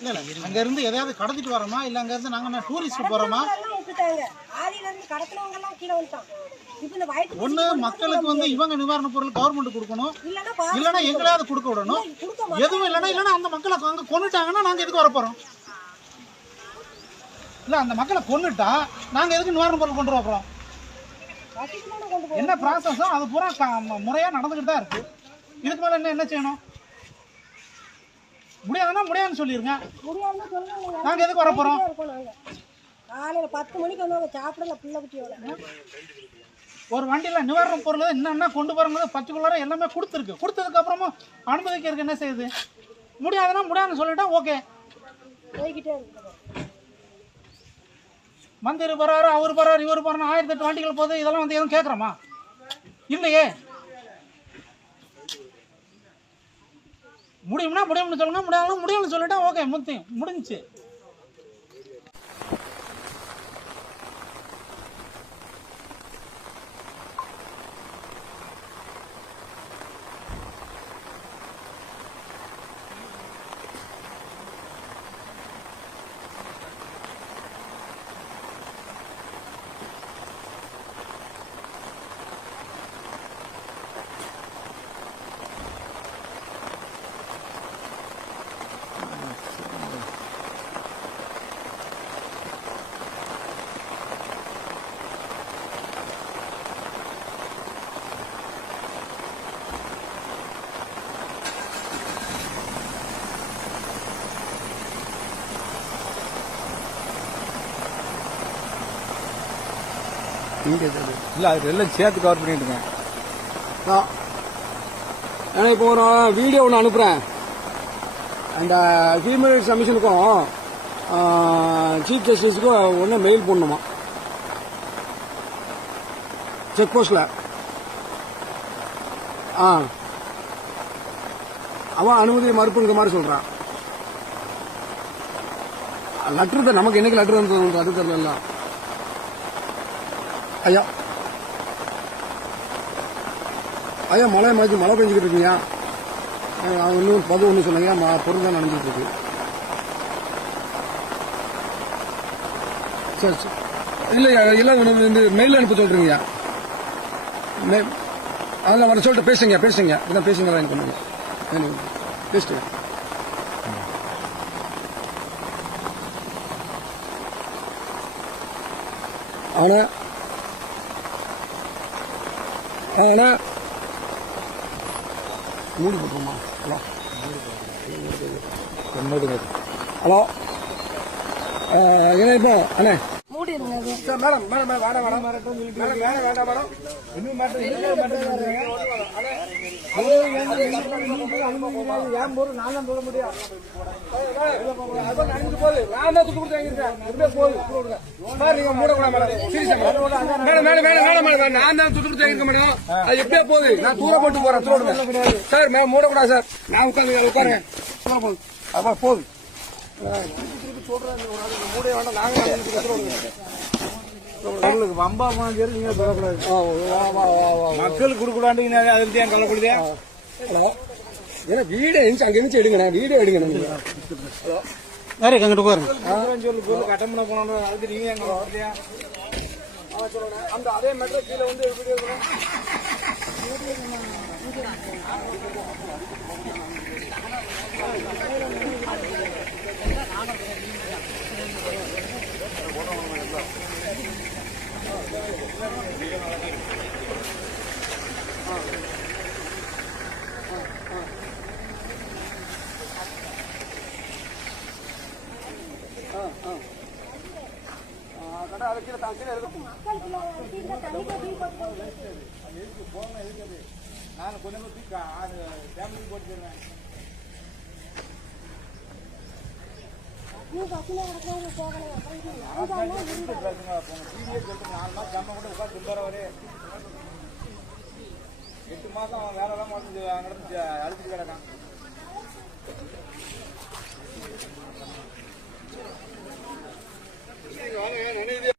இல்ல அங்க இருந்து எதையாவது கடத்திட்டு வரோமா இல்ல அங்க இருந்து நாங்க டூரிஸ்ட் போறோமா? ஒண்ணு மக்களுக்கு வந்து இவங்க நிவாரண பொருள் கவர்மெண்ட் கொடுக்கணும், இல்லன்னா எங்களையாவது கொடுக்க விடணும். எதுவும் இல்லன்னா அந்த மக்களை அங்க கொன்னுட்டாங்கன்னா நாங்க எதுக்கு வர போறோம்? இல்ல அந்த மக்களை கொன்னுட்டா நாங்க எதுக்கு நிவாரண பொருள் கொண்டு வரோம்? என்ன ப்ராசஸோ அது பூரா முறையா நடந்துகிட்டு தான் இருக்கு. இதுக்கு மேல என்ன செய்யணும்? முடியாதுன்னா முடியாதுன்னு சொல்லிருங்க. நாங்க எதுக்கு வர போறோம்? காலையில 10 மணிக்கு வந்து சாப்பிடல பிள்ளை குட்டியோட. ஒரு வண்டியில நிவாரண பொருள் என்னன்னா கொண்டு போறவங்க பர்டிகுலரா எல்லாமே கொடுத்துருக்கு. கொடுத்ததுக்கு அப்புறமும் அனுமதிக்கிறதுக்கு என்ன செய்யுது? முடியாதுன்னா முடியாதுன்னு சொல்லிட்டா ஓகே. போய்கிட்டே இருக்கு. மந்திரி போறாரு, அவர் போறாரு, இவர் போறாரு, 1008 வண்டிகள் போகுது. இதெல்லாம் வந்து எதுவும் கேட்கறோமா? இல்லையே. முடியும்னா முடியும்னு சொல்லுங்க, முடியாதுன்னா முடியும்னு சொல்லிட்டா ஓகே, முடிஞ்சுச்சு. இல்லை அது எல்லாம் சேர்த்து கவர் பண்ணிட்டுங்க. ஏன்னா இப்போ ஒரு வீடியோ ஒன்று அனுப்புகிறேன். அந்த ஹியூமன் ரைட்ஸ் கமிஷனுக்கும் சீஃப் ஜஸ்டிஸுக்கும் ஒன்று மெயில் போடணுமா செக் போஸ்டில். அவன் அனுமதியை மறுப்புங்கிற மாதிரி சொல்கிறான். லெட்டர் தான் நமக்கு என்னைக்கு லெட்டர் வந்து அது தெரியல. ஐயா ஐயா மழை பெஞ்சுக்கிட்டு இருக்கீங்க. இன்னும் பது ஒன்று சொன்னீங்க, பொருள் தான் நடந்துட்டு இருக்கு. சரி சரி இல்லையா எல்லாம் வந்து மெயில் அனுப்ப சொல்றீங்க. அதெல்லாம் வர சொல்லிட்டு பேசுங்க இதான் பேசுங்க வாங்கி பண்ணுங்க பேசிட்டு ஆனா மூடி போட்டுருமா? ஹலோ ஏன்னா இப்போ அண்ணே மேடம் எப்படியா போகுது? நான் தூர போட்டு போறேன் சார். மூடக்கூடாது சார். நான் உட்காருங்க அதான் போகுது. மக்களுக்கு கொடுக்கூடாண்டு அதில் ஏன் கள்ளக்கூடாது? ஏன்னா வீடியோ அங்க இருந்து எடுங்க, வீடியோ எடுங்க. வேற எங்கிட்ட போறேன் கட்டம் பண்ண போனோம். அதுக்கு நீங்க எங்க அந்த அதே மெட்ரோ கீழே வந்து வீடியோ நான் கொஞ்சம் போட்டுருவேன். எட்டு மாசம் வேலை நடந்துச்சு, அடிச்சுட்டு கிடக்கான்.